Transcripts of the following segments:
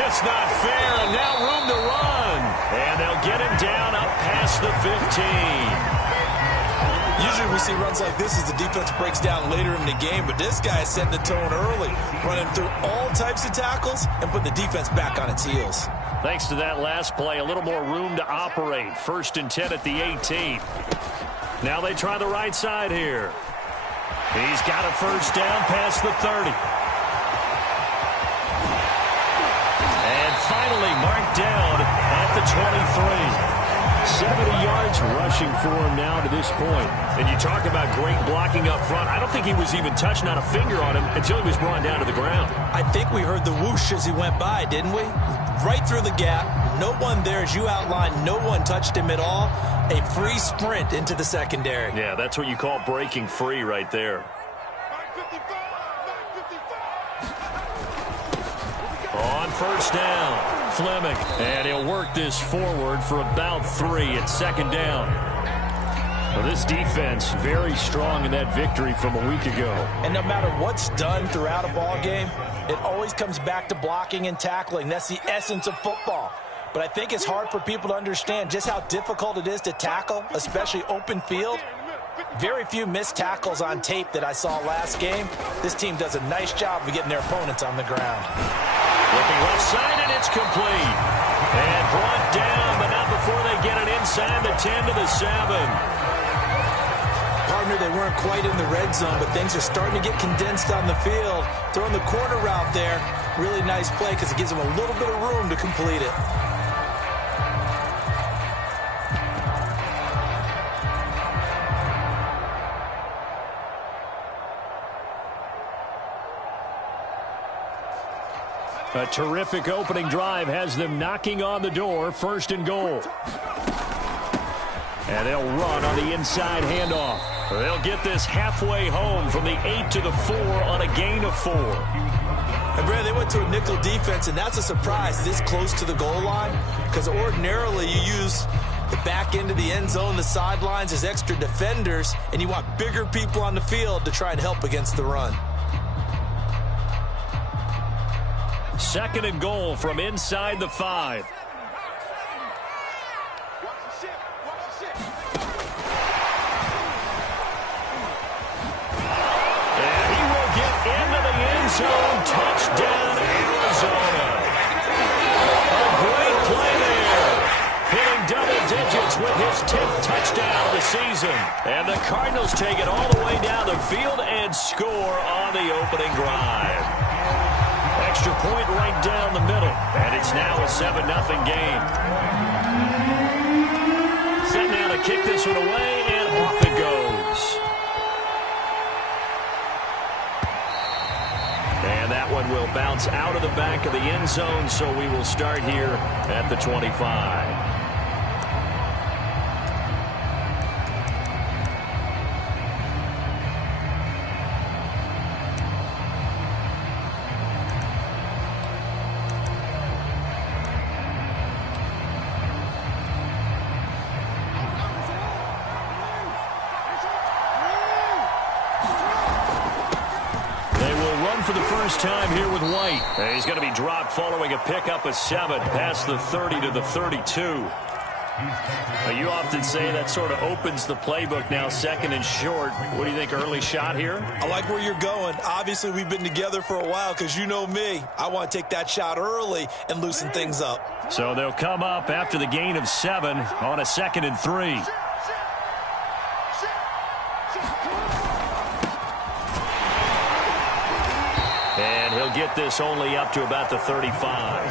just not fair, and now room to run. And they'll get him down up past the 15. Usually we see runs like this as the defense breaks down later in the game, but this guy is setting the tone early, running through all types of tackles and putting the defense back on its heels. Thanks to that last play, a little more room to operate. 1st and 10 at the 18. Now they try the right side here. He's got a first down past the 30. And finally marked down at the 23. 70 yards rushing for him now to this point. And you talk about great blocking up front. I don't think he was even touching on a finger on him until he was brought down to the ground. I think we heard the whoosh as he went by, didn't we? Right through the gap. No one there, as you outlined. No one touched him at all. A free sprint into the secondary. Yeah, that's what you call breaking free right there. On first down. Fleming, and he'll work this forward for about 3 at 2nd down. Well, this defense very strong in that victory from a week ago. And no matter what's done throughout a ball game, it always comes back to blocking and tackling. That's the essence of football. But I think it's hard for people to understand just how difficult it is to tackle, especially open field. Very few missed tackles on tape that I saw last game. This team does a nice job of getting their opponents on the ground. Looking left side, and it's complete. And brought down, but not before they get it inside the 10 to the 7. Partner, they weren't quite in the red zone, but things are starting to get condensed on the field. Throwing the corner route there, really nice play because it gives them a little bit of room to complete it. A terrific opening drive has them knocking on the door. 1st and goal. And they'll run on the inside handoff. They'll get this halfway home from the 8 to the 4 on a gain of 4. And Brad, they went to a nickel defense, and that's a surprise this close to the goal line, because ordinarily you use the back end of the end zone, the sidelines as extra defenders, and you want bigger people on the field to try and help against the run. 2nd and goal from inside the 5. And he will get into the end zone. Touchdown, Arizona. A great play there. Hitting double digits with his 10th touchdown of the season. And the Cardinals take it all the way down the field and score on the opening drive. Extra point right down the middle, and it's now a 7-0 game. Set now to kick this one away, and off it goes. And that one will bounce out of the back of the end zone, so we will start here at the 25. For the first time here with White. And he's going to be dropped following a pickup of 7 past the 30 to the 32. Now, you often say that sort of opens the playbook now, 2nd and short. What do you think, early shot here? I like where you're going. Obviously, we've been together for a while because you know me. I want to take that shot early and loosen things up. So they'll come up after the gain of 7 on a 2nd and 3. And he'll get this only up to about the 35.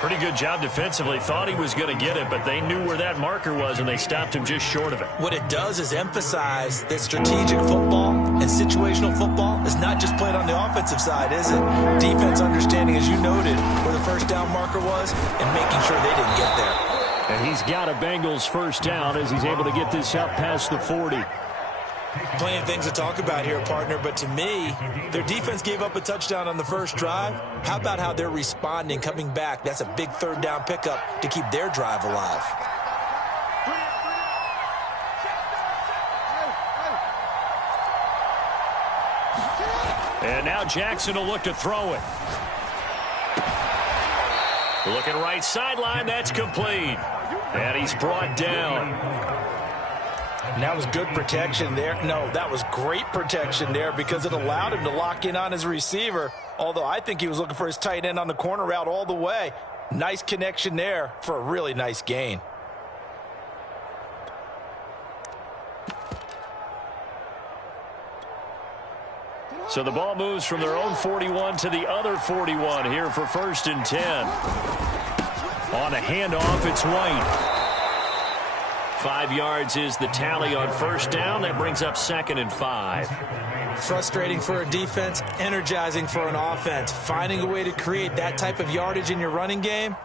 Pretty good job defensively. Thought he was going to get it, but they knew where that marker was, and they stopped him just short of it. What it does is emphasize that strategic football and situational football is not just played on the offensive side, is it? Defense understanding, as you noted, where the first down marker was and making sure they didn't get there. And he's got a Bengals first down as he's able to get this up past the 40. Plenty of things to talk about here, partner, but to me, their defense gave up a touchdown on the first drive. How about how they're responding, coming back? That's a big 3rd down pickup to keep their drive alive. And now Jackson will look to throw it. Looking right sideline, that's complete. And he's brought down. And that was good protection there. No, that was great protection there because it allowed him to lock in on his receiver, although I think he was looking for his tight end on the corner route all the way. Nice connection there for a really nice gain. So the ball moves from their own 41 to the other 41 here for 1st and 10. On a handoff, it's White. 5 yards is the tally on 1st down. That brings up 2nd and 5. Frustrating for a defense, energizing for an offense. Finding a way to create that type of yardage in your running game,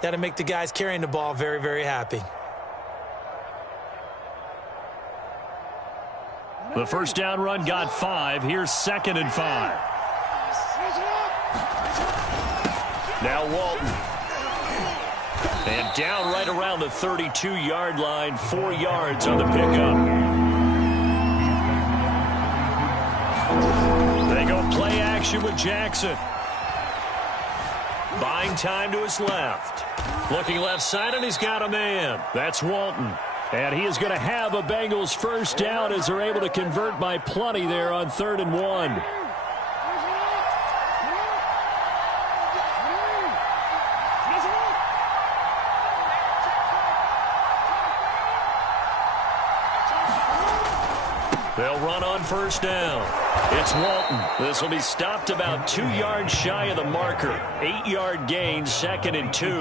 that'll make the guys carrying the ball very, very happy. The 1st down run got 5. Here's 2nd and 5. Now Walton. And down right around the 32-yard line, 4 yards on the pickup. They go play action with Jackson. Buying time to his left. Looking left side, and he's got a man. That's Walton. And he is going to have a Bengals 1st down as they're able to convert by plenty there on 3rd and 1. They'll run on 1st down. It's Walton. This will be stopped about 2 yards shy of the marker. 8-yard gain, 2nd and 2.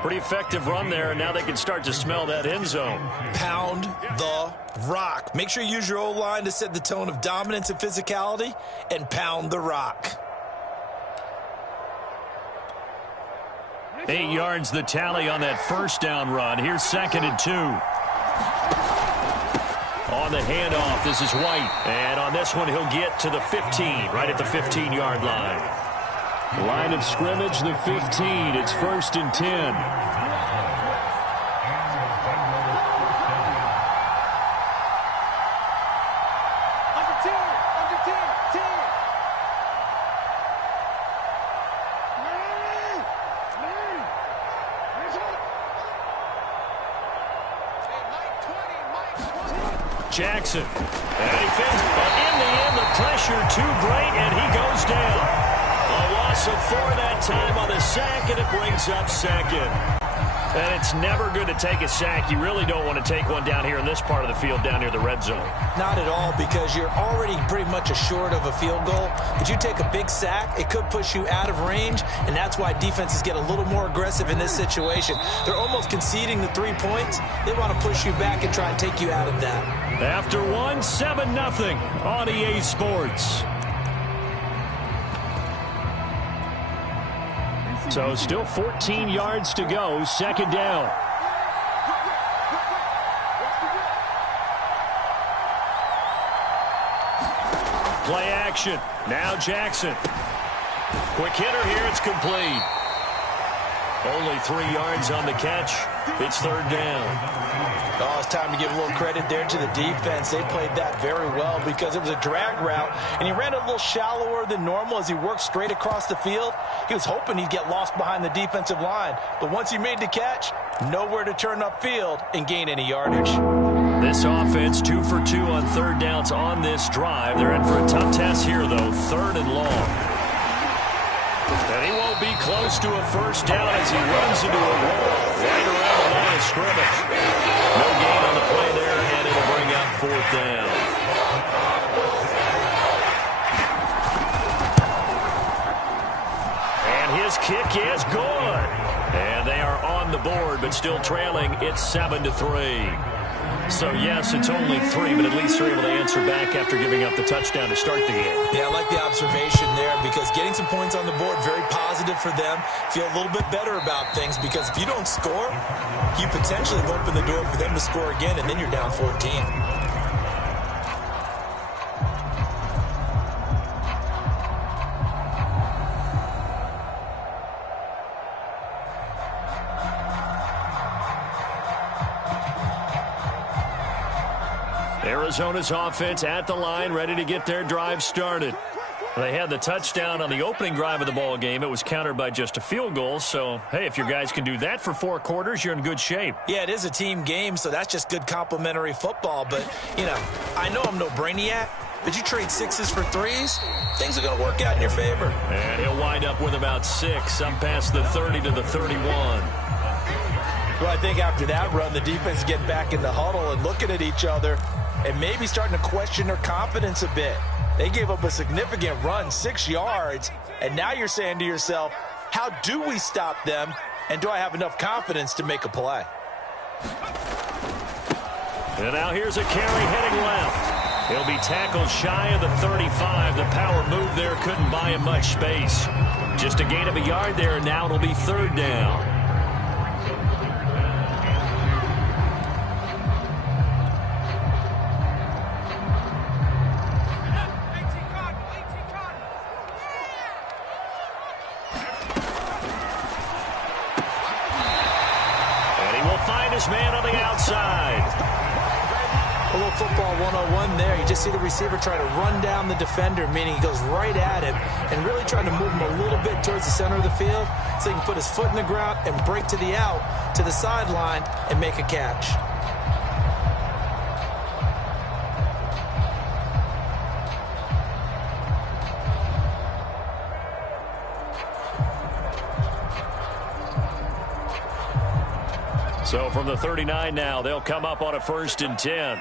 Pretty effective run there, and now they can start to smell that end zone. Pound the rock. Make sure you use your O-line to set the tone of dominance and physicality, and pound the rock. 8 yards the tally on that 1st down run. Here's 2nd and 2. On the handoff, this is White. And on this one, he'll get to the 15, right at the 15-yard line. Line of scrimmage, the 15. It's 1st and 10. Jackson. And he finished, but in the end, the pressure too great, and he goes down. A loss of 4 that time on the sack, and it brings up 2nd. And it's never good to take a sack. You really don't want to take one down here in this part of the field, down near the red zone. Not at all, because you're already pretty much assured of a field goal. But you take a big sack, it could push you out of range, and that's why defenses get a little more aggressive in this situation. They're almost conceding the 3 points. They want to push you back and try and take you out of that. After 1, 7-0 on EA Sports. So still 14 yards to go, 2nd down. Play action. Now Jackson. Quick hitter here. It's complete. Only 3 yards on the catch. It's 3rd down. Oh, it's time to give a little credit there to the defense. They played that very well because it was a drag route, and he ran a little shallower than normal as he worked straight across the field. He was hoping he'd get lost behind the defensive line, but once he made the catch, nowhere to turn upfield and gain any yardage. This offense 2 for 2 on 3rd downs on this drive. They're in for a tough test here, though, 3rd and long. And he won't be close to a 1st down as he runs into a wall right around the line of scrimmage. No gain on the play there, and it'll bring up 4th down. And his kick is good. And they are on the board, but still trailing. It's 7-3. So, yes, it's only 3, but at least they're able to answer back after giving up the touchdown to start the game. Yeah, I like the observation there because getting some points on the board, very positive for them. Feel a little bit better about things because if you don't score, you potentially have opened the door for them to score again, and then you're down 14. Arizona's offense at the line, ready to get their drive started. They had the touchdown on the opening drive of the ball game. It was countered by just a field goal. So, hey, if your guys can do that for 4 quarters, you're in good shape. Yeah, it is a team game, so that's just good complimentary football. But, you know, I know I'm no brainiac, but you trade 6s for 3s, things are going to work out in your favor. And he'll wind up with about 6, up past the 30 to the 31. Well, I think after that run, the defense getting back in the huddle and looking at each other and maybe starting to question their confidence a bit. They gave up a significant run, 6 yards, and now you're saying to yourself, how do we stop them, and do I have enough confidence to make a play? And now here's a carry heading left. He'll be tackled shy of the 35. The power move there couldn't buy him much space. Just a gain of a yard there, and now it'll be 3rd down. Man on the outside. A little football 101 there. You just see the receiver try to run down the defender, meaning he goes right at him and really trying to move him a little bit towards the center of the field so he can put his foot in the ground and break to the out, to the sideline, and make a catch. So from the 39 now, they'll come up on a 1st and 10.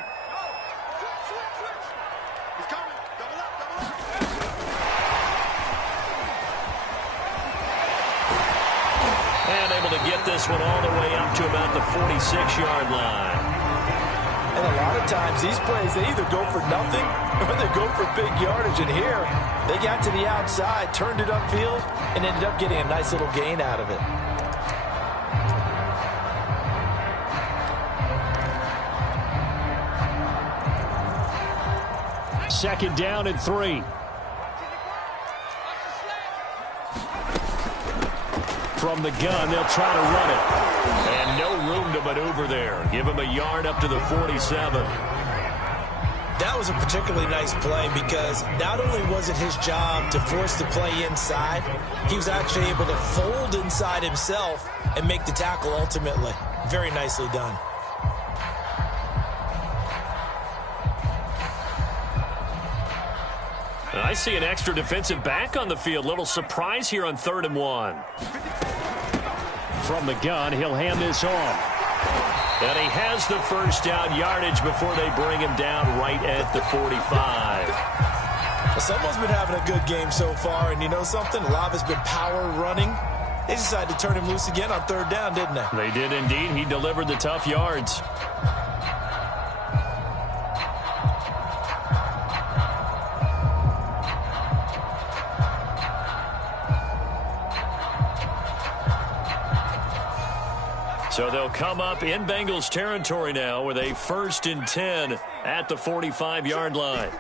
And able to get this one all the way up to about the 46-yard line. And a lot of times these plays, they either go for nothing or they go for big yardage. And here, they got to the outside, turned it upfield, and ended up getting a nice little gain out of it. 2nd down and 3. From the gun, they'll try to run it. And no room to maneuver there. Give him a yard up to the 47. That was a particularly nice play because not only was it his job to force the play inside, he was actually able to fold inside himself and make the tackle ultimately. Very nicely done. I see an extra defensive back on the field. Little surprise here on 3rd and 1. From the gun, he'll hand this off. And he has the 1st down yardage before they bring him down right at the 45. Well, someone's been having a good game so far, and you know something? A lot of it's been power running. They decided to turn him loose again on 3rd down, didn't they? They did indeed. He delivered the tough yards. So they'll come up in Bengals territory now with a 1st and 10 at the 45-yard line.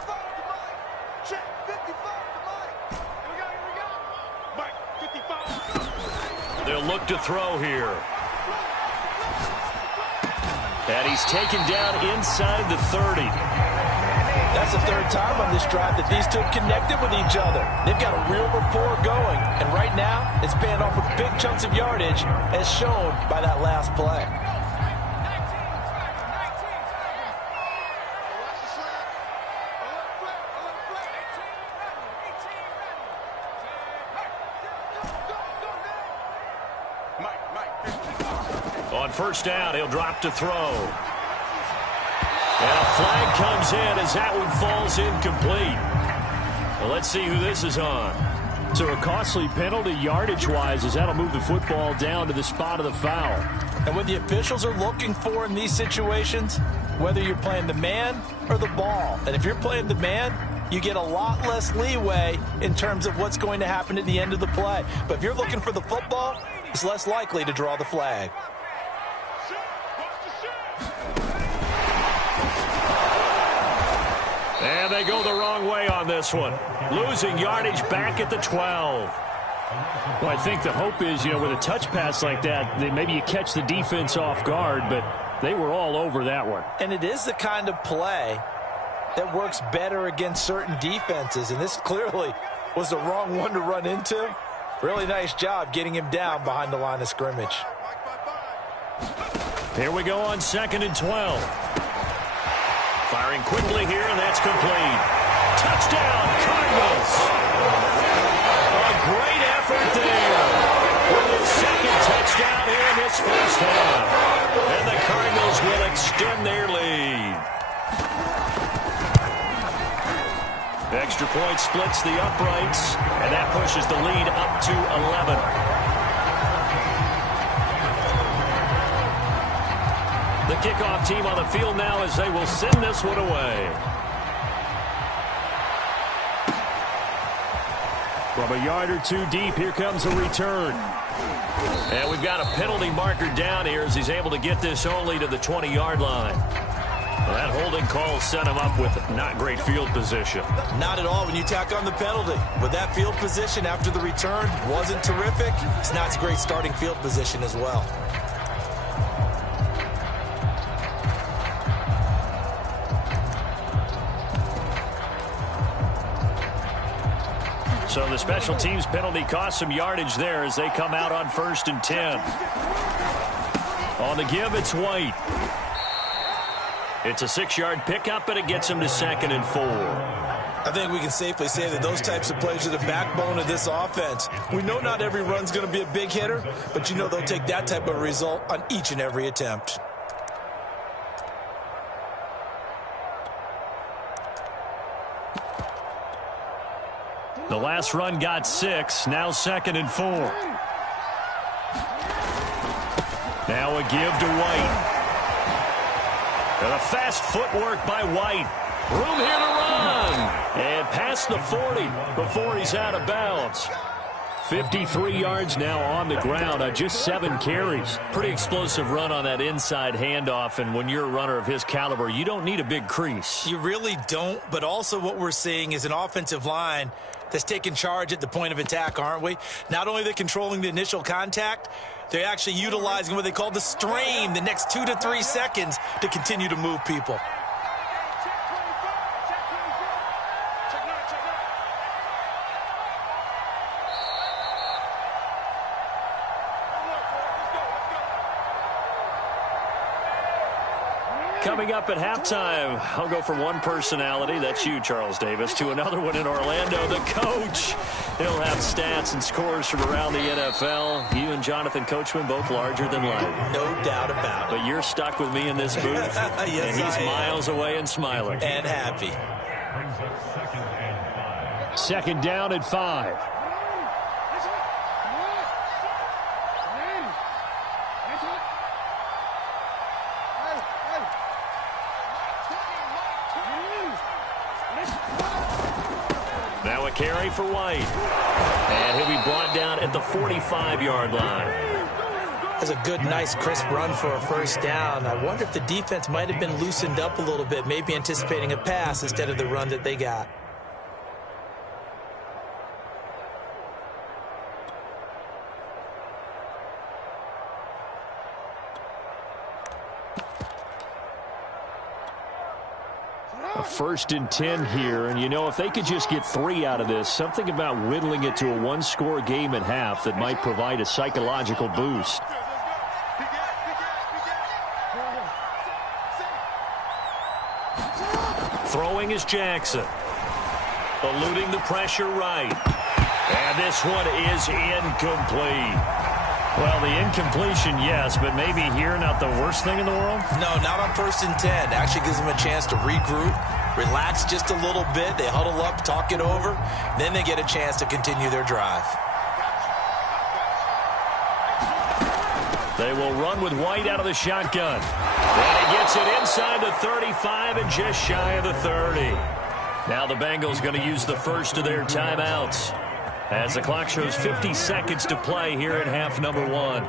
They'll look to throw here. And he's taken down inside the 30. That's the 3rd time on this drive that these two have connected with each other. They've got a real rapport going. And right now, it's paying off with big chunks of yardage, as shown by that last play. On 1st down, he'll drop to throw. And a flag comes in as that one falls incomplete. Well, let's see who this is on. So a costly penalty yardage-wise as that'll move the football down to the spot of the foul. And what the officials are looking for in these situations, whether you're playing the man or the ball, and if you're playing the man, you get a lot less leeway in terms of what's going to happen at the end of the play. But if you're looking for the football, it's less likely to draw the flag. And they go the wrong way on this one. Losing yardage back at the 12. Well, I think the hope is, with a touch pass like that, maybe you catch the defense off guard, but they were all over that one. And it is the kind of play that works better against certain defenses. And this clearly was the wrong one to run into. Really nice job getting him down behind the line of scrimmage. Here we go on 2nd and 12. Firing quickly here, and that's complete. Touchdown, Cardinals. A great effort there with his second touchdown here in this first half. And the Cardinals will extend their lead. The extra point splits the uprights, and that pushes the lead up to 11. The kickoff team on the field now as they will send this one away. From a yard or two deep, here comes a return. And we've got a penalty marker down here as he's able to get this only to the 20-yard line. Well, that holding call set him up with not great field position. Not at all when you tack on the penalty. But that field position after the return wasn't terrific. It's not a great starting field position as well. So the special teams penalty cost some yardage there as they come out on 1st and 10. On the give, it's White. It's a 6-yard pickup, and it gets him to 2nd and 4. I think we can safely say that those types of plays are the backbone of this offense. We know not every run's going to be a big hitter, but you know they'll take that type of result on each and every attempt. The last run got 6, now 2nd and 4. Now a give to White. And a fast footwork by White. Room here to run. And past the 40 before he's out of bounds. 53 yards now on the ground on just 7 carries. Pretty explosive run on that inside handoff, and when you're a runner of his caliber, you don't need a big crease. You really don't, but also what we're seeing is an offensive line that's taking charge at the point of attack, aren't we? Not only are they controlling the initial contact, they're actually utilizing what they call the strain, the next 2 to 3 seconds to continue to move people. Coming up at halftime, I'll go from one personality, that's you, Charles Davis, to another one in Orlando, the coach. He'll have stats and scores from around the NFL. You and Jonathan Coachman, both larger than life. No doubt about it. But you're stuck with me in this booth, yes, and he's miles away and smiling. And happy. 2nd down at 5. Now a carry for White. And he'll be brought down at the 45-yard line. That's a good, nice, crisp run for a first down. I wonder if the defense might have been loosened up a little bit, maybe anticipating a pass instead of the run that they got. A 1st and 10 here, and you know, if they could just get 3 out of this, something about whittling it to a 1-score game at half that might provide a psychological boost. Throwing is Jackson. Eluding the pressure right. And this one is incomplete. Well, the incompletion, yes, but maybe here not the worst thing in the world? No, not on 1st and 10. Actually gives them a chance to regroup, relax just a little bit. They huddle up, talk it over. Then they get a chance to continue their drive. They will run with White out of the shotgun. And he gets it inside the 35 and just shy of the 30. Now the Bengals going to use the first of their timeouts, as the clock shows 50 seconds to play here in half number 1.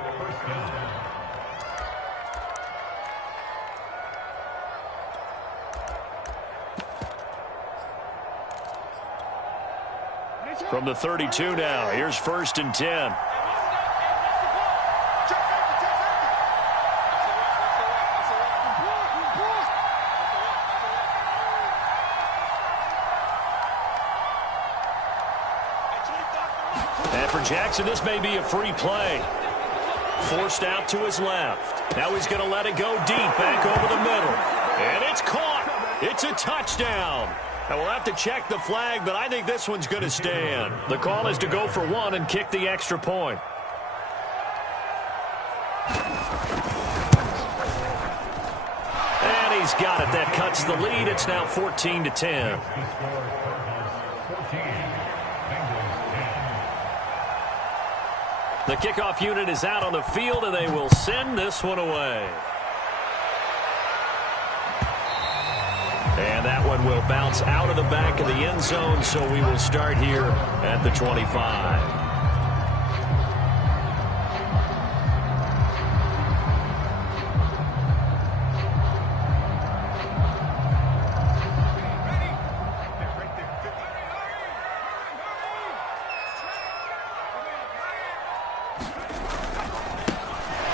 From the 32 now, here's 1st and 10. And for Jackson, this may be a free play. Forced out to his left. Now he's going to let it go deep, back over the middle. And it's caught. It's a touchdown. And we'll have to check the flag, but I think this one's going to stand. The call is to go for one and kick the extra point. And he's got it. That cuts the lead. It's now 14-10. The kickoff unit is out on the field, and they will send this one away. And that one will bounce out of the back of the end zone, so we will start here at the 25.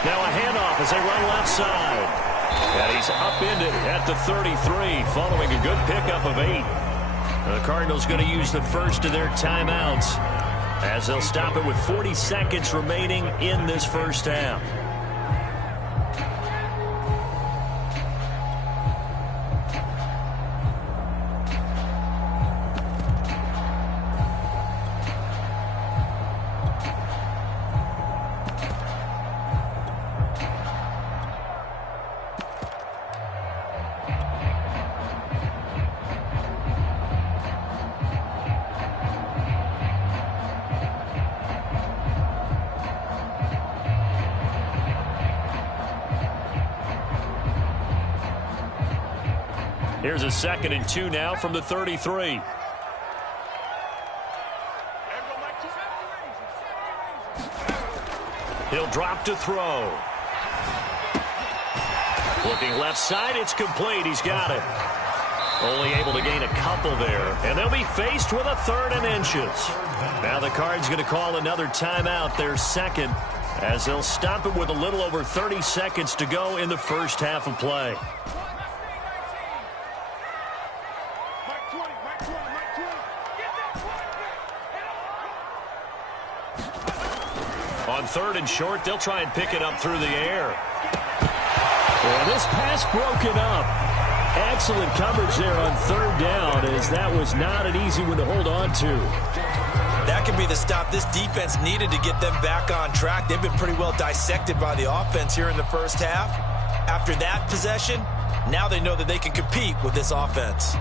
Now a handoff as they run left side. And he's upended at the 33 following a good pickup of 8. The Cardinals going to use the first of their timeouts as they'll stop it with 40 seconds remaining in this first half. Here's a 2nd and 2 now from the 33. He'll drop to throw. Looking left side, it's complete. He's got it. Only able to gain a couple there. And they'll be faced with a 3rd and inches. Now the Cards going to call another timeout, their second, as they'll stop it with a little over 30 seconds to go in the first half of play. On 3rd and short, they'll try and pick it up through the air. Well, this pass broken up. Excellent coverage there on 3rd down, as that was not an easy one to hold on to. That could be the stop this defense needed to get them back on track. They've been pretty well dissected by the offense here in the first half. After that possession, now they know that they can compete with this offense.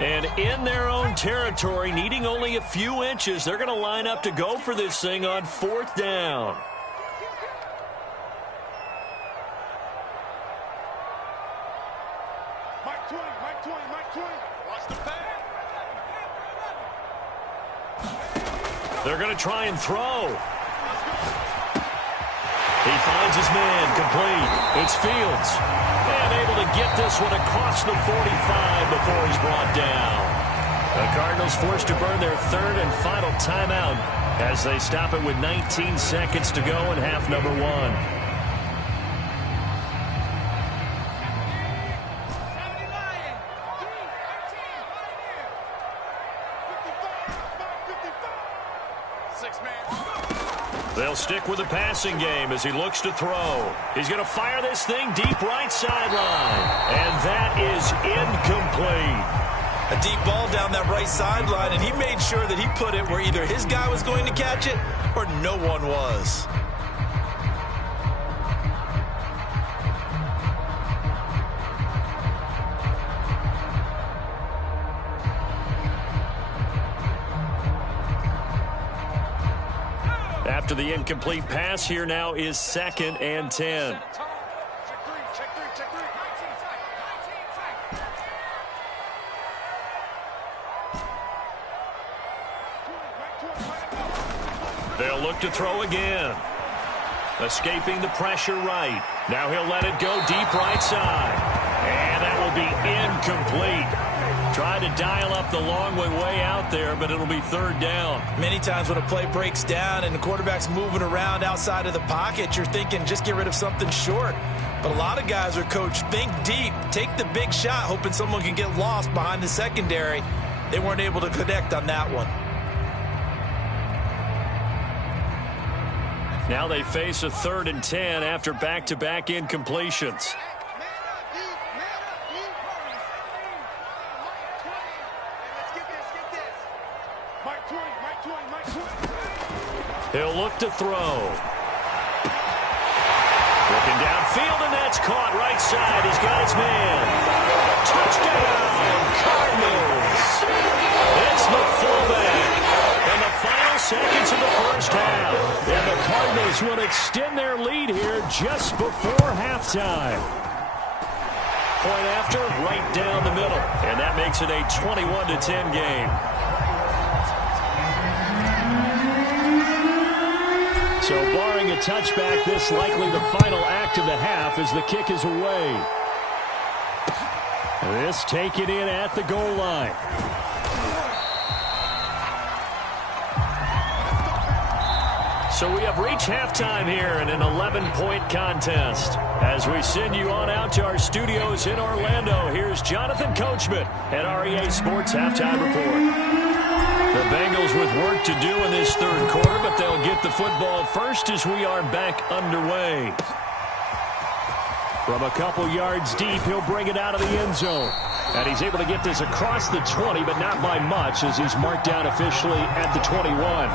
And in their own territory, needing only a few inches, they're going to line up to go for this thing on 4th down. They're going to try and throw. He finds his man, complete. It's Fields. And able to get this one across the 45 before he's brought down. The Cardinals forced to burn their 3rd and final timeout as they stop it with 19 seconds to go in half number 1. They'll stick with the passing game as he looks to throw. He's going to fire this thing deep right sideline. And that is incomplete. A deep ball down that right sideline, and he made sure that he put it where either his guy was going to catch it or no one was. After the incomplete pass, here now is 2nd and 10. They'll look to throw again. Escaping the pressure right. Now he'll let it go deep right side. And that will be incomplete. Tried to dial up the long way out there, but it'll be 3rd down. Many times when a play breaks down and the quarterback's moving around outside of the pocket, you're thinking just get rid of something short. But a lot of guys are coached, think deep, take the big shot, hoping someone can get lost behind the secondary. They weren't able to connect on that one. Now they face a 3rd and 10 after back-to-back incompletions. He'll look to throw. Looking downfield, and that's caught right side. He's got his man. Touchdown, Cardinals. It's the fullback. In the final seconds of the first half. And the Cardinals will extend their lead here just before halftime. Point after, right down the middle. And that makes it a 21-10 game. So barring a touchback, this likely the final act of the half as the kick is away. This taken in at the goal line. So we have reached halftime here in an 11-point contest. As we send you on out to our studios in Orlando, here's Jonathan Coachman at REA Sports Halftime Report. The Bengals with work to do in this 3rd quarter, but they'll get the football first as we are back underway. From a couple yards deep, he'll bring it out of the end zone. And he's able to get this across the 20, but not by much as he's marked down officially at the 21.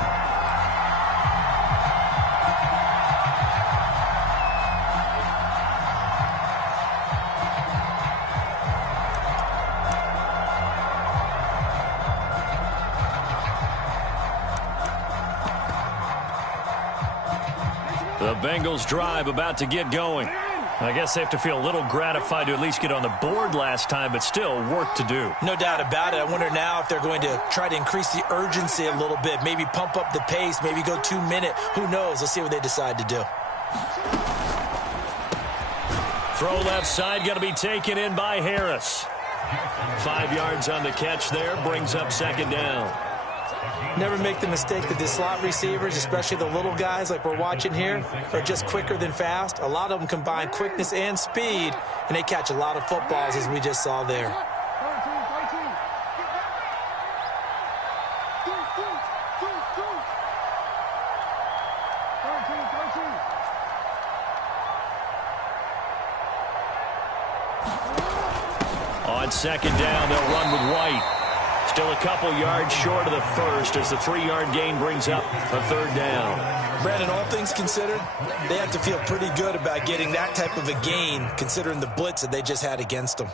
The Bengals drive about to get going. I guess they have to feel a little gratified to at least get on the board last time, but still work to do. No doubt about it. I wonder now if they're going to try to increase the urgency a little bit, maybe pump up the pace, maybe go 2-minute. Who knows? Let's see what they decide to do. Throw left side, going to be taken in by Harris. 5 yards on the catch there, brings up 2nd down. Never make the mistake that the slot receivers, especially the little guys like we're watching here, are just quicker than fast. A lot of them combine quickness and speed, and they catch a lot of footballs as we just saw there. On 2nd down, they'll run with White. Still a couple yards short of the first as the 3-yard gain brings up a 3rd down. Brandon, all things considered, they have to feel pretty good about getting that type of a gain considering the blitz that they just had against them.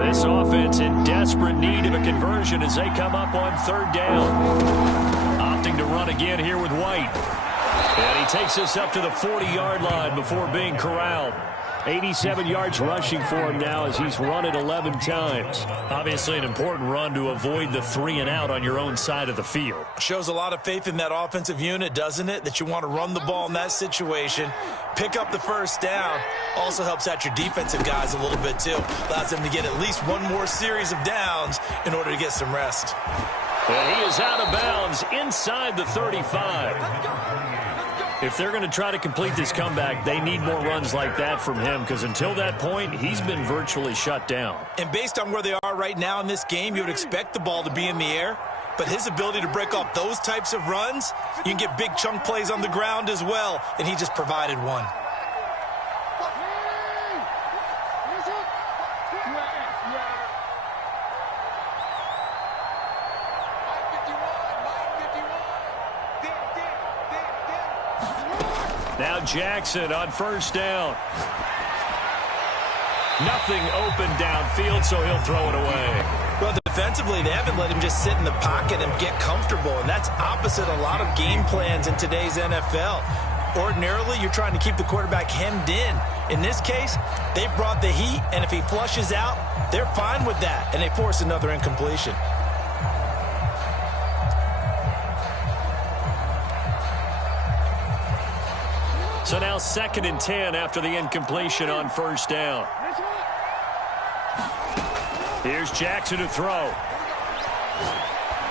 This offense in desperate need of a conversion as they come up on 3rd down. Opting to run again here with White. And he takes us up to the 40-yard line before being corralled. 87 yards rushing for him now as he's run it 11 times. Obviously an important run to avoid the 3 and out on your own side of the field. Shows a lot of faith in that offensive unit, doesn't it? That you want to run the ball in that situation. Pick up the 1st down. Also helps out your defensive guys a little bit too. Allows them to get at least one more series of downs in order to get some rest. And he is out of bounds inside the 35. If they're going to try to complete this comeback, they need more runs like that from him because until that point, he's been virtually shut down. And based on where they are right now in this game, you would expect the ball to be in the air. But his ability to break off those types of runs, you can get big chunk plays on the ground as well, and he just provided one. Now Jackson on 1st down. Nothing open downfield, so he'll throw it away. Well, defensively, they haven't let him just sit in the pocket and get comfortable, and that's opposite a lot of game plans in today's NFL. Ordinarily, you're trying to keep the quarterback hemmed in. In this case, they brought the heat, and if he flushes out, they're fine with that, and they force another incompletion. So now 2nd and 10 after the incompletion on 1st down. Here's Jackson to throw.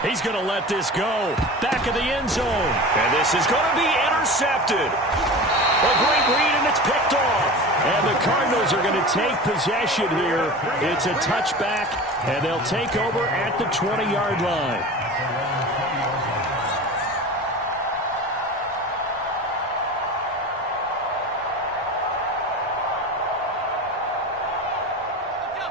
He's going to let this go. Back of the end zone. And this is going to be intercepted. A great read, and it's picked off. And the Cardinals are going to take possession here. It's a touchback, and they'll take over at the 20-yard line.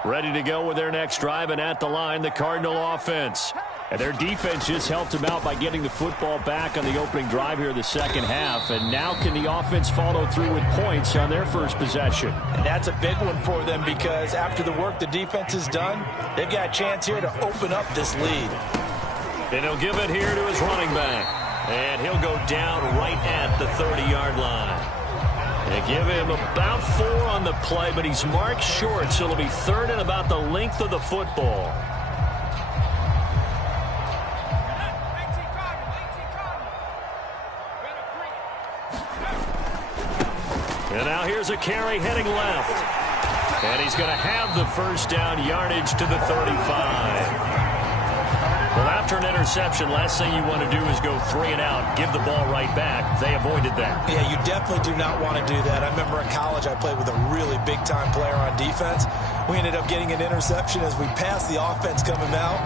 Ready to go with their next drive, and at the line, the Cardinal offense. And their defense just helped them out by getting the football back on the opening drive here in the second half. And now can the offense follow through with points on their first possession? And that's a big one for them because after the work the defense has done, they've got a chance here to open up this lead. And he'll give it here to his running back. And he'll go down right at the 30-yard line. They give him about 4 on the play, but he's marked short, so it'll be third and about the length of the football. And now here's a carry heading left. And he's going to have the first down, yardage to the 35. Well, after an interception, last thing you want to do is go 3 and out, give the ball right back. They avoided that. Yeah, you definitely do not want to do that. I remember in college I played with a really big-time player on defense. We ended up getting an interception as we passed the offense coming out.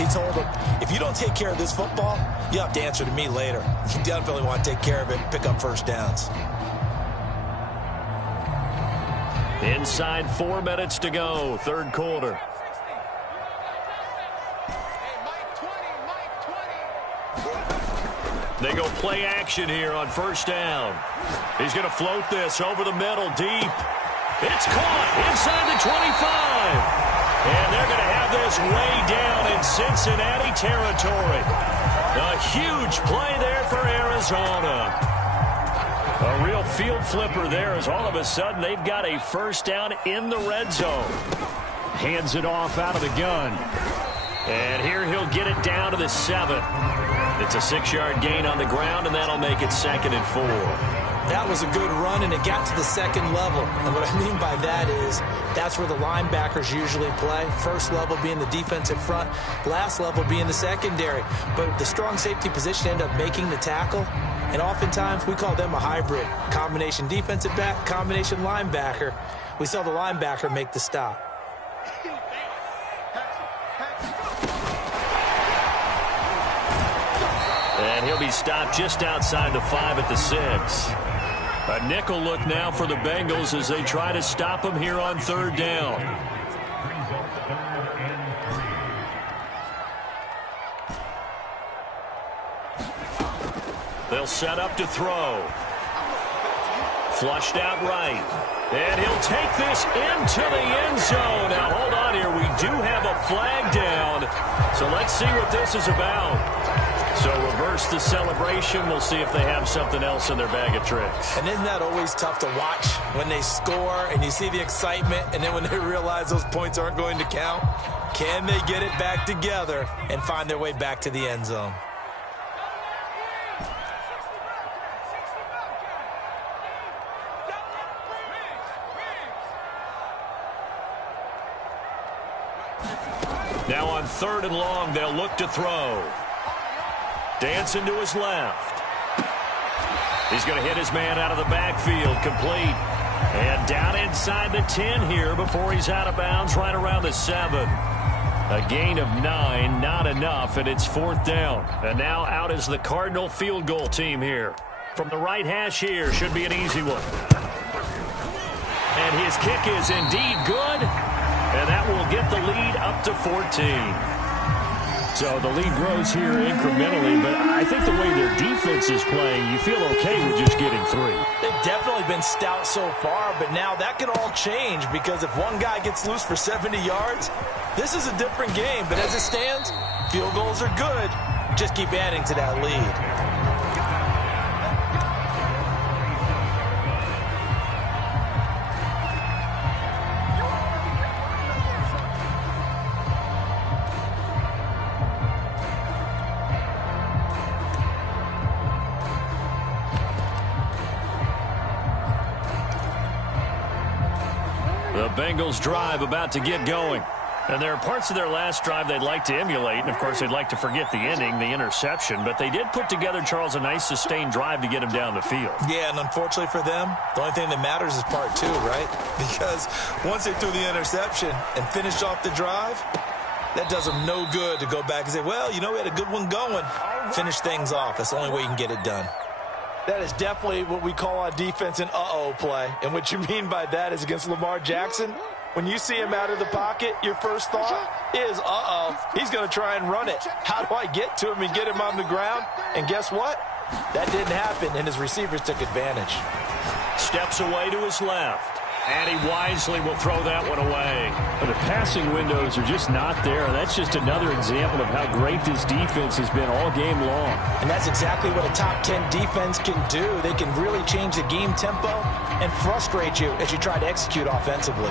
He told him, if you don't take care of this football, you have to answer to me later. You definitely want to take care of it and pick up first downs. Inside 4 minutes to go, third quarter. They go play action here on first down. He's going to float this over the middle deep. It's caught inside the 25. And they're going to have this way down in Cincinnati territory. A huge play there for Arizona. A real field flipper there as all of a sudden they've got a first down in the red zone. Hands it off out of the gun. And here he'll get it down to the 7. It's a 6-yard gain on the ground, and that'll make it 2nd and 4. That was a good run, and it got to the second level. And what I mean by that is that's where the linebackers usually play. First level being the defensive front, last level being the secondary. But the strong safety position ended up making the tackle. And oftentimes we call them a hybrid. Combination defensive back, combination linebacker. We saw the linebacker make the stop. And he'll be stopped just outside the 5 at the 6. A nickel look now for the Bengals as they try to stop him here on third down. They'll set up to throw. Flushed out right. And he'll take this into the end zone. Now, hold on here. We do have a flag down. So let's see what this is about. So reverse the celebration. We'll see if they have something else in their bag of tricks. And isn't that always tough to watch when they score and you see the excitement and then when they realize those points aren't going to count? Can they get it back together and find their way back to the end zone? Now on third and long, they'll look to throw. Dancing to his left. He's going to hit his man out of the backfield, complete. And down inside the 10 here before he's out of bounds right around the 7. A gain of 9, not enough, and it's 4th down. And now out is the Cardinal field goal team here. From the right hash here, should be an easy one. And his kick is indeed good, and that will get the lead up to 14. So the lead grows here incrementally, but I think the way their defense is playing, you feel okay with just getting 3. They've definitely been stout so far, but now that could all change because if one guy gets loose for 70 yards, this is a different game. But as it stands, field goals are good. Just keep adding to that lead. The Bengals drive about to get going. And there are parts of their last drive they'd like to emulate, and, of course, they'd like to forget the ending, the interception. But they did put together, Charles, a nice sustained drive to get him down the field. Yeah, and unfortunately for them, the only thing that matters is part two, right? Because once they threw the interception and finished off the drive, that does them no good to go back and say, well, you know, we had a good one going. Finish things off. That's the only way you can get it done. That is definitely what we call on defense an uh-oh play. And what you mean by that is against Lamar Jackson, when you see him out of the pocket, your first thought is, uh-oh, he's going to try and run it. How do I get to him and get him on the ground? And guess what? That didn't happen, and his receivers took advantage. Steps away to his left. And he wisely will throw that one away. The passing windows are just not there. That's just another example of how great this defense has been all game long. And that's exactly what a top 10 defense can do. They can really change the game tempo and frustrate you as you try to execute offensively.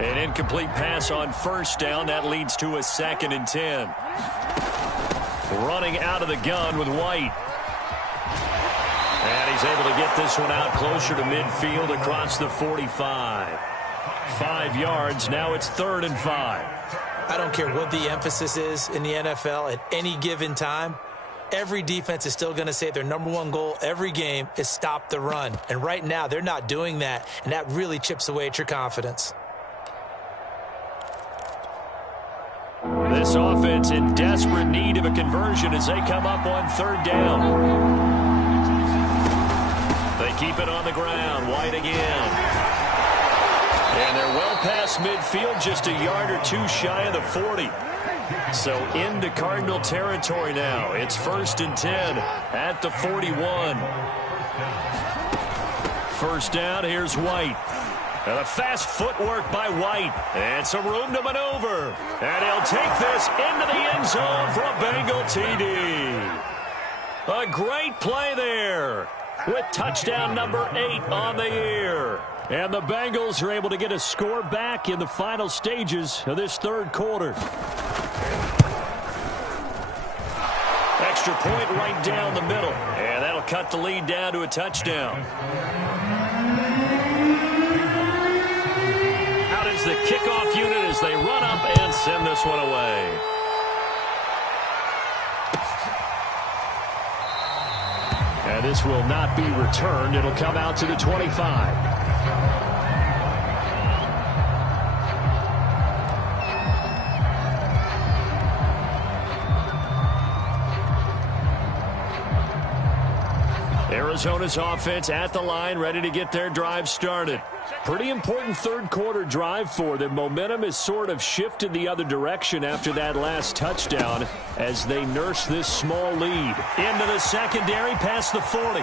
An incomplete pass on first down. That leads to a 2nd and 10. Running out of the gun with White. And he's able to get this one out closer to midfield across the 45. 5 yards. Now it's 3rd and 5. I don't care what the emphasis is in the NFL at any given time. Every defense is still going to say their number one goal every game is stop the run. And right now they're not doing that, and that really chips away at your confidence. This offense in desperate need of a conversion as they come up on 3rd down. They keep it on the ground. White again. And they're well past midfield, just a yard or two shy of the 40. So into Cardinal territory now. It's 1st and 10 at the 41. First down, here's White. And a fast footwork by White. And some room to maneuver. And he'll take this into the end zone for a Bengal TD. A great play there with touchdown number 8 on the year. And the Bengals are able to get a score back in the final stages of this 3rd quarter. Extra point right down the middle. And that'll cut the lead down to a touchdown. The kickoff unit as they run up and send this one away. And this will not be returned. It'll come out to the 25. Arizona's offense at the line, ready to get their drive started. Pretty important 3rd quarter drive for them. Momentum has sort of shifted the other direction after that last touchdown as they nurse this small lead. Into the secondary, past the 40.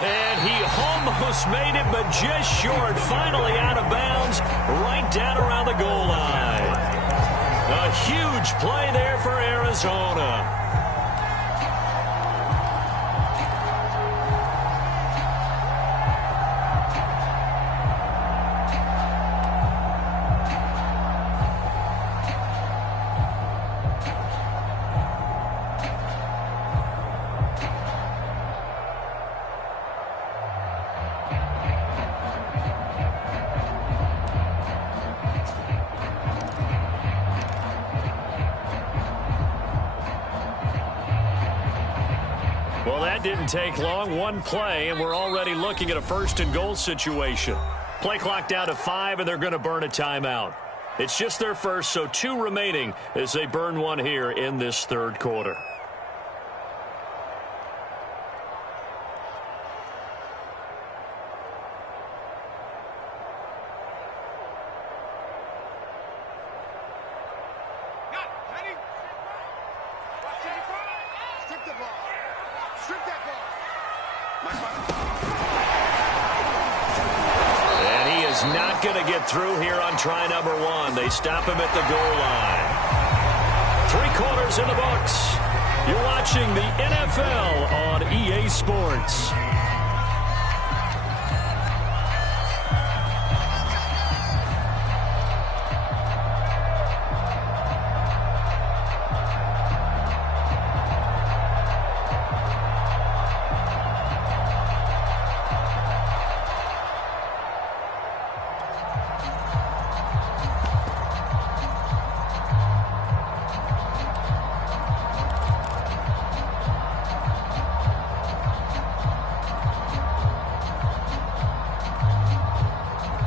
And he almost made it, but just short. Finally out of bounds, right down around the goal line. A huge play there for Arizona. Well, that didn't take long. One play, and we're already looking at a 1st and goal situation. Play clock down to 5, and they're going to burn a timeout. It's just their first, so 2 remaining as they burn one here in this 3rd quarter. And he is not going to get through here on try number 1. They stop him at the goal line. 3 quarters in the books. You're watching the NFL on EA Sports.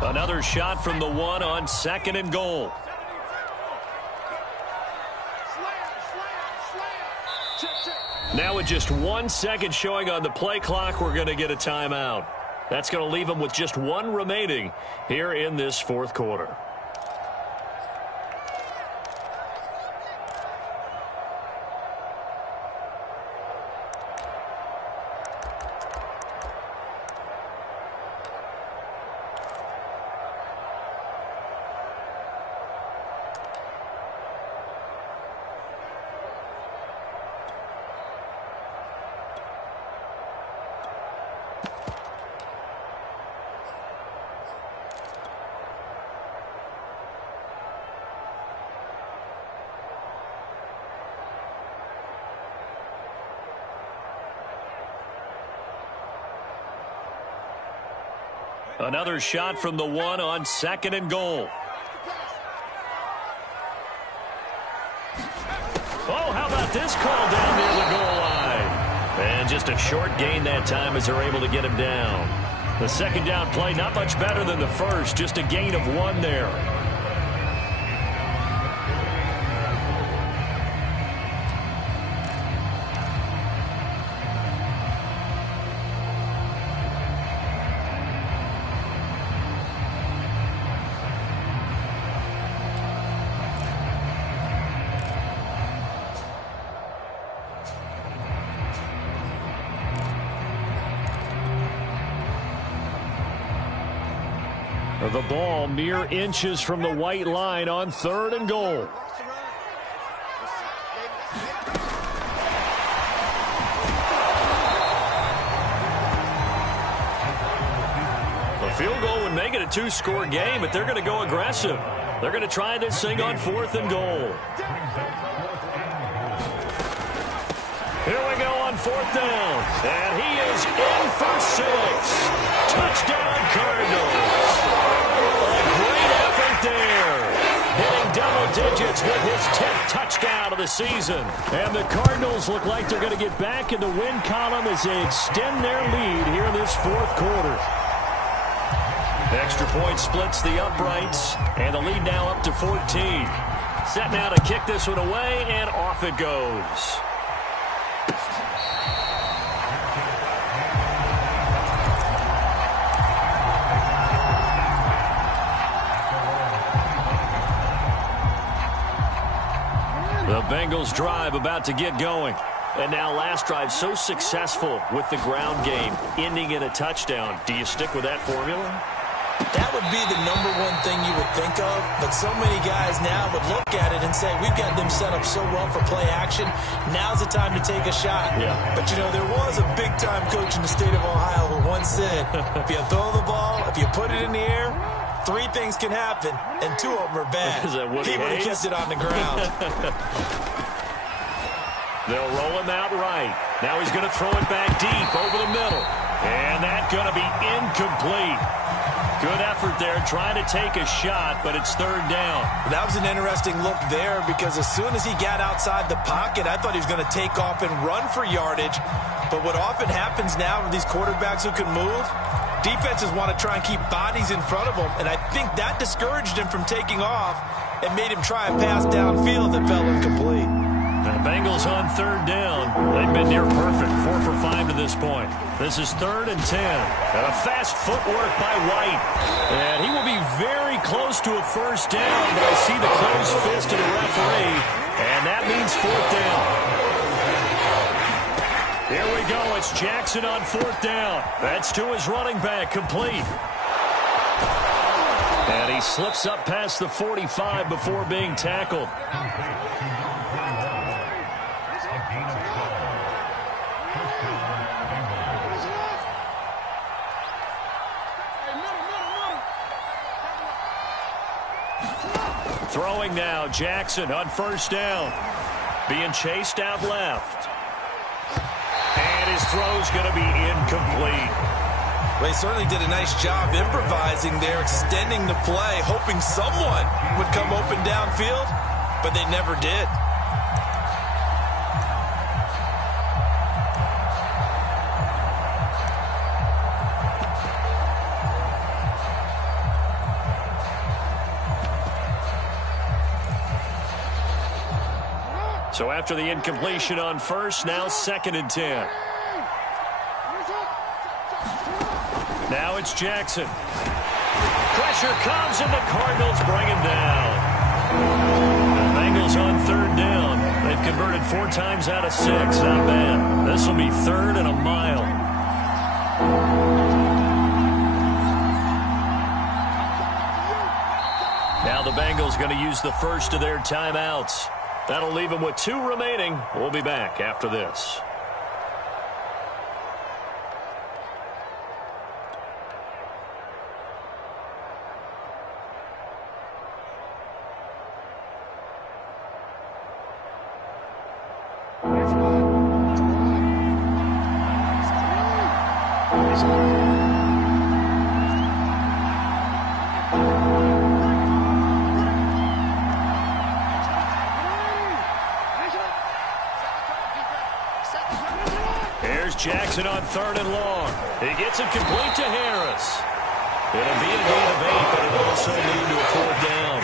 Another shot from the one on 2nd and goal. Now with just 1 second showing on the play clock, we're going to get a timeout. That's going to leave them with just one remaining here in this fourth quarter. Another shot from the one on 2nd and goal. Oh, how about this call down near the goal line? And just a short gain that time as they're able to get him down. The second down play, not much better than the first, just a gain of 1 there. The ball mere inches from the white line on 3rd and goal. A field goal would make it a 2-score game, but they're going to go aggressive. They're going to try this thing on 4th and goal. Here we go on 4th down. And he is in for 6. Touchdown, Cardinals. A great effort there. Hitting double digits with his 10th touchdown of the season. And the Cardinals look like they're going to get back in the win column as they extend their lead here in this fourth quarter. Extra point splits the uprights, and the lead now up to 14. Set now to kick this one away, and off it goes. The Bengals drive about to get going. And now last drive so successful with the ground game, ending in a touchdown. Do you stick with that formula? That would be the number one thing you would think of, but so many guys now would look at it and say, we've got them set up so well for play action, now's the time to take a shot. Yeah. But, you know, there was a big-time coach in the state of Ohio who once said, if you throw the ball, if you put it in the air, 3 things can happen, and 2 of them are bad. Is that Woody He would have Hayes? kept it on the ground. They'll roll him out right. Now he's going to throw it back deep over the middle. And that's going to be incomplete. Good effort there, trying to take a shot, but it's 3rd down. That was an interesting look there because as soon as he got outside the pocket, I thought he was going to take off and run for yardage. But what often happens now with these quarterbacks who can move, defenses want to try and keep bodies in front of them, and I think that discouraged him from taking off and made him try a pass downfield that fell incomplete. The Bengals on 3rd down. They've been near perfect, 4 for 5 to this point. This is 3rd and 10. And a fast footwork by White. And he will be very close to a first down, but I see the closed fist of the referee, and that means 4th down. Here we go. It's Jackson on 4th down. That's to his running back, complete. And he slips up past the 45 before being tackled. Throwing now, Jackson on 1st down. Being chased out left. And his throw's going to be incomplete. They certainly did a nice job improvising there, extending the play, hoping someone would come open downfield, but they never did. So after the incompletion on first, now 2nd and 10. Now it's Jackson. Pressure comes, and the Cardinals bring him down. The Bengals on 3rd down. They've converted 4 times out of 6. Not bad. This will be 3rd and a mile. Now the Bengals going to use the first of their timeouts. That'll leave them with 2 remaining. We'll be back after this. Jackson on 3rd and long. He gets it complete to Harris. It'll be a gain of 8, but it'll also lead to a 4th down.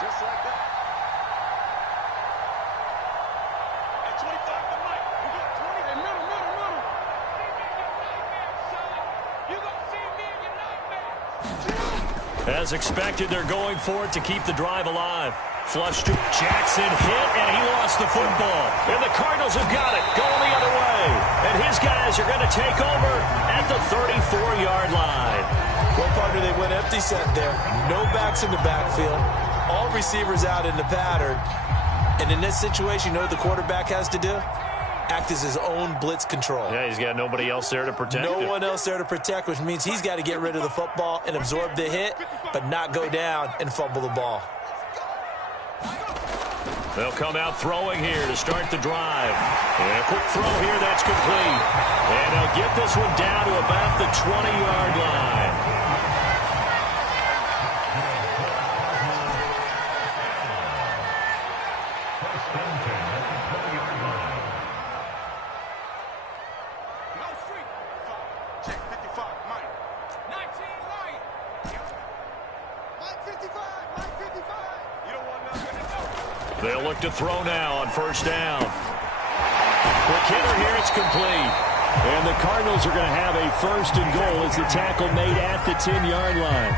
Just like that. At 25 to Mike. We got 20. Hey, middle. You gonna see me in your nightmare. As expected, they're going for it to keep the drive alive. Flush to Jackson, hit, and he lost the football. And the Cardinals have got it, going the other way. And his guys are going to take over at the 34-yard line. Well, partner, they went empty set there. No backs in the backfield. All receivers out in the pattern. And in this situation, you know what the quarterback has to do? Act as his own blitz control. Yeah, he's got nobody else there to protect him. No one else there to protect, which means he's got to get rid of the football and absorb the hit, but not go down and fumble the ball. They'll come out throwing here to start the drive. And a quick throw here, that's complete. And they'll get this one down to about the 20-yard line. They'll look to throw now on 1st down. Quick hitter here, it's complete. And the Cardinals are going to have a 1st and goal as the tackle made at the 10-yard line.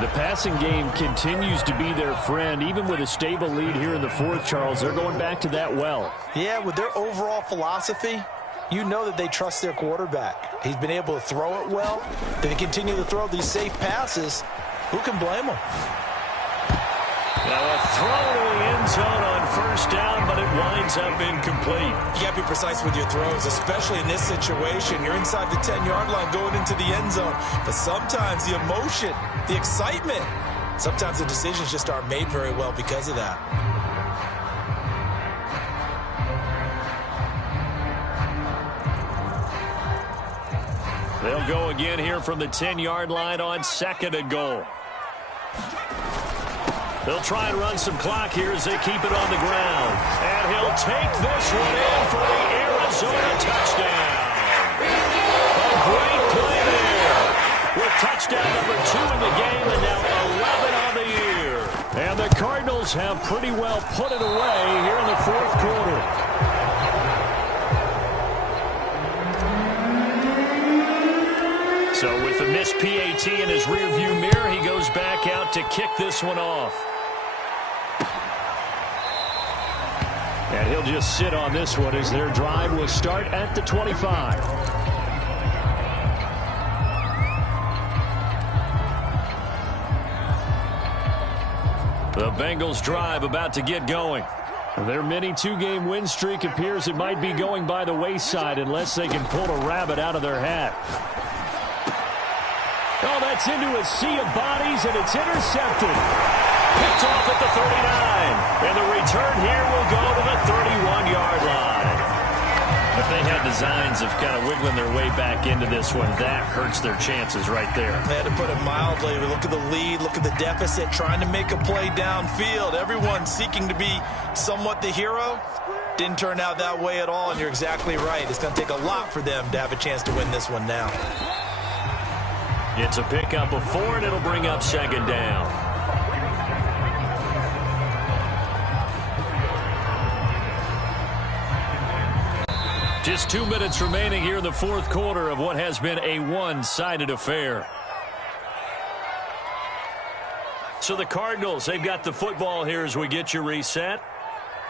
The passing game continues to be their friend. Even with a stable lead here in the 4th, Charles, they're going back to that well. Yeah, with their overall philosophy, you know that they trust their quarterback. He's been able to throw it well. They continue to throw these safe passes. Who can blame them? Now a throw to the end zone on 1st down, but it winds up incomplete. You got to be precise with your throws, especially in this situation. You're inside the 10-yard line going into the end zone. But sometimes the emotion, the excitement, sometimes the decisions just aren't made very well because of that. They'll go again here from the 10-yard line on 2nd and goal. They'll try and run some clock here as they keep it on the ground. And he'll take this one in for the Arizona touchdown. A great play there. With touchdown number 2 in the game and now 11 on the year. And the Cardinals have pretty well put it away here in the 4th quarter. So with the missed PAT in his rearview mirror, he goes back out to kick this one off. And he'll just sit on this one as their drive will start at the 25. The Bengals drive about to get going. Their mini 2-game win streak appears it might be going by the wayside unless they can pull a rabbit out of their hat. Oh, that's into a sea of bodies, and it's intercepted. Picked off at the 39. And the return here will go to the 31-yard line. If they had designs of kind of wiggling their way back into this one, that hurts their chances right there. They had to put it mildly. Look at the lead, look at the deficit, trying to make a play downfield. Everyone seeking to be somewhat the hero. Didn't turn out that way at all, and you're exactly right. It's going to take a lot for them to have a chance to win this one now. It's a pickup of 4, and it'll bring up second down. Just 2 minutes remaining here in the fourth quarter of what has been a one-sided affair. So the Cardinals, they've got the football here as we get you reset.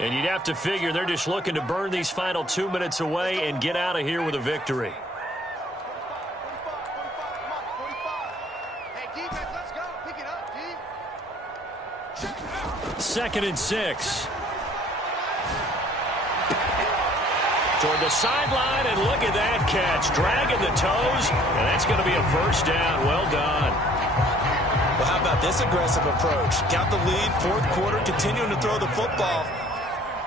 And you'd have to figure they're just looking to burn these final 2 minutes away and get out of here with a victory. Second and 6. Toward the sideline, and look at that catch. Dragging the toes, and that's going to be a first down. Well done. Well, how about this aggressive approach? Got the lead, fourth quarter, continuing to throw the football.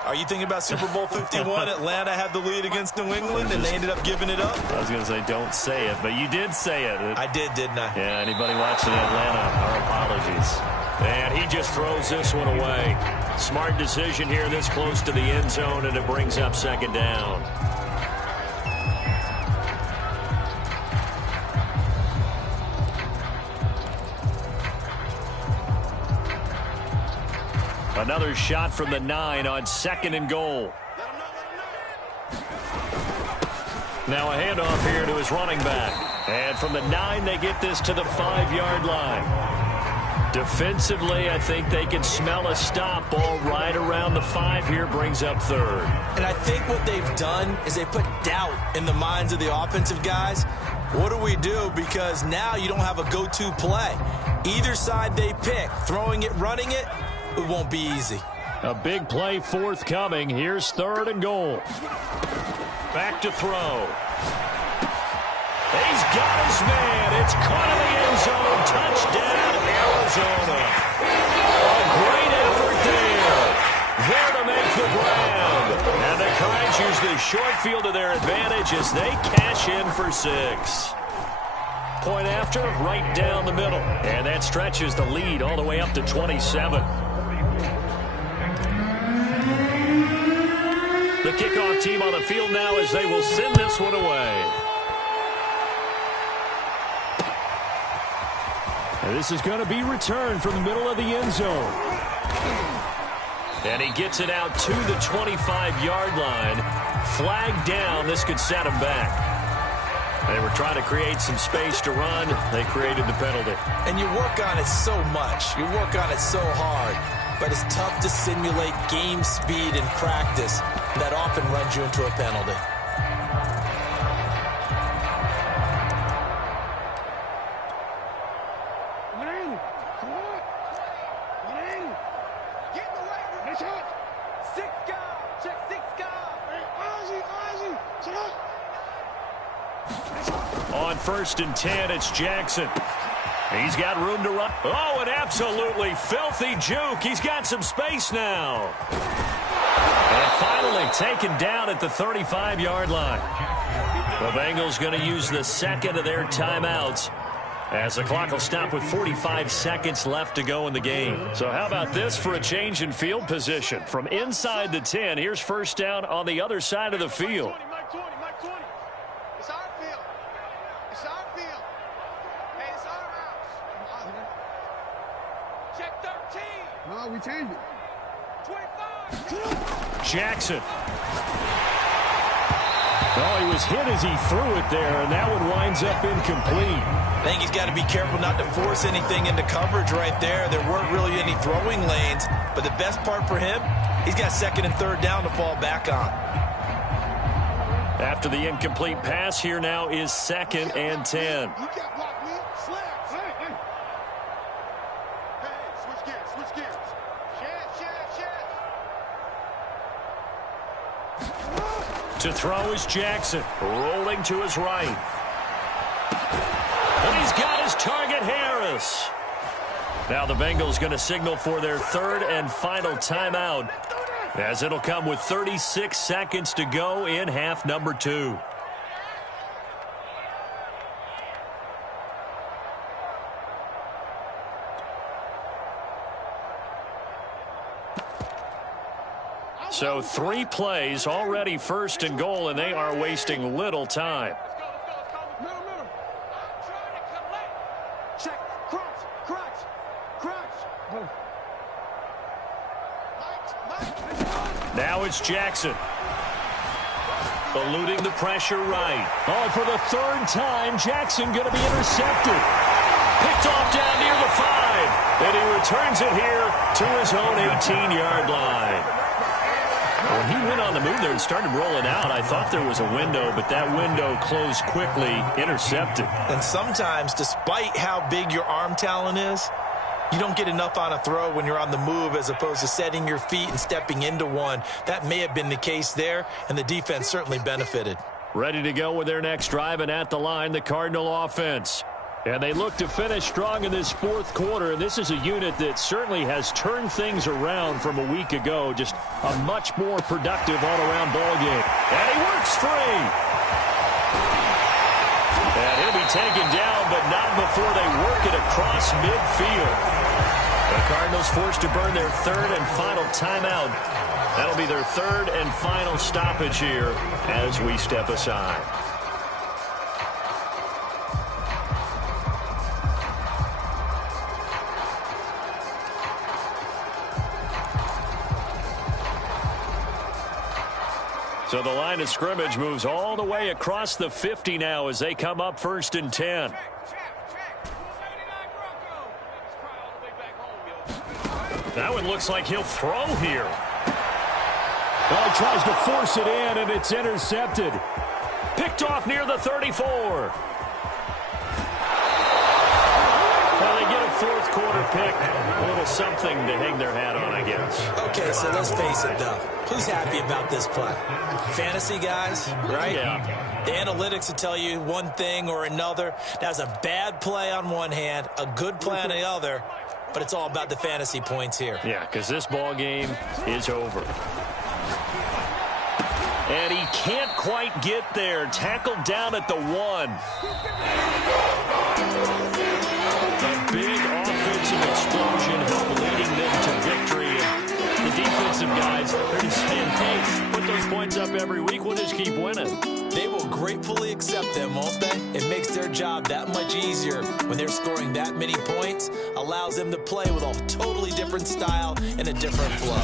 Are you thinking about Super Bowl 51? Atlanta had the lead against New England, and they ended up giving it up? I was going to say, don't say it, but you did say it. I did, didn't I? Yeah, anybody watching Atlanta, our apologies. And he just throws this one away. Smart decision here this close to the end zone, and it brings up second down. Another shot from the 9 on second and goal. Now a handoff here to his running back. And from the 9, they get this to the 5-yard line. Defensively, I think they can smell a stop. Ball right around the 5 here, brings up third. And I think what they've done is they put doubt in the minds of the offensive guys. What do we do? Because now you don't have a go-to play. Either side they pick, throwing it, running it, it won't be easy. A big play forthcoming. Here's third and goal. Back to throw. He's got his man. It's caught in the end zone. Touchdown, Arizona. A great effort there. There to make the ground. And the Cards use the short field to their advantage as they cash in for 6. Point after, right down the middle. And that stretches the lead all the way up to 27. The kickoff team on the field now as they will send this one away. And this is going to be returned from the middle of the end zone. And he gets it out to the 25-yard line. Flag down. This could set him back. They were trying to create some space to run. They created the penalty. And you work on it so much. You work on it so hard. But it's tough to simulate game speed in practice. That often runs you into a penalty. On 1st and 10, it's Jackson. He's got room to run. Oh, an absolutely filthy juke. He's got some space now. And finally taken down at the 35-yard line. The Bengals going to use the second of their timeouts as the clock will stop with 45 seconds left to go in the game. So how about this for a change in field position? From inside the 10, here's first down on the other side of the field. Mike 20. It's our field. It's our field. Hey, it's our house. Check 13. No, we changed it. 25. Jackson. Oh, he was hit as he threw it there, and that one winds up incomplete. I think he's got to be careful not to force anything into coverage right there. There weren't really any throwing lanes, but the best part for him, he's got second and third down to fall back on. After the incomplete pass, here now is 2nd and 10. You can't block me. Slap. Hey, switch gears. Shit. To throw is Jackson, rolling to his right. And he's got his target, Harris. Now the Bengals going to signal for their third and final timeout, as it'll come with 36 seconds to go in half number 2. So 3 plays, already first and goal, and they are wasting little time. Check. Crunch. Now it's Jackson. Eluding the pressure right. Oh, for the 3rd time, Jackson going to be intercepted. Picked off down near the 5. And he returns it here to his own 18-yard line. When he went on the move there and started rolling out, I thought there was a window, but that window closed quickly, intercepted. And sometimes, despite how big your arm talent is, you don't get enough on a throw when you're on the move as opposed to setting your feet and stepping into one. That may have been the case there, and the defense certainly benefited. Ready to go with their next drive, and at the line, the Cardinal offense. And they look to finish strong in this 4th quarter. And this is a unit that certainly has turned things around from a week ago. Just a much more productive all-around ball game. And he works free. And he'll be taken down, but not before they work it across midfield. The Cardinals forced to burn their 3rd and final timeout. That'll be their 3rd and final stoppage here as we step aside. So the line of scrimmage moves all the way across the 50 now as they come up 1st and 10. That one looks like he'll throw here. Well, he tries to force it in, and it's intercepted. Picked off near the 34. Well, they get a 4th quarter pick. A little something to hang their hat on, I guess. Okay, so let's face it, though. Who's happy about this play? Fantasy guys, right? Yeah. The analytics will tell you one thing or another. That's a bad play on one hand, a good play on the other, but it's all about the fantasy points here. Yeah, because this ball game is over. And he can't quite get there. Tackled down at the 1. A big offensive explosion helped leading them to victory. And the defensive guys, they're just saying, hey, put those points up every week. We'll just keep winning. They will gratefully accept them, won't they? It makes their job that much easier when they're scoring that many points. Allows them to play with a totally different style and a different flow.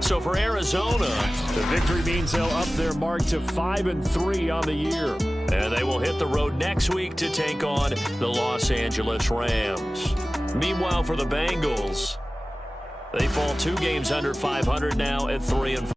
So for Arizona, The victory means they'll up their mark to 5-3 on the year. and they will hit the road next week to take on the Los Angeles Rams. Meanwhile, for the Bengals, they fall 2 games under 500 now at 3-4.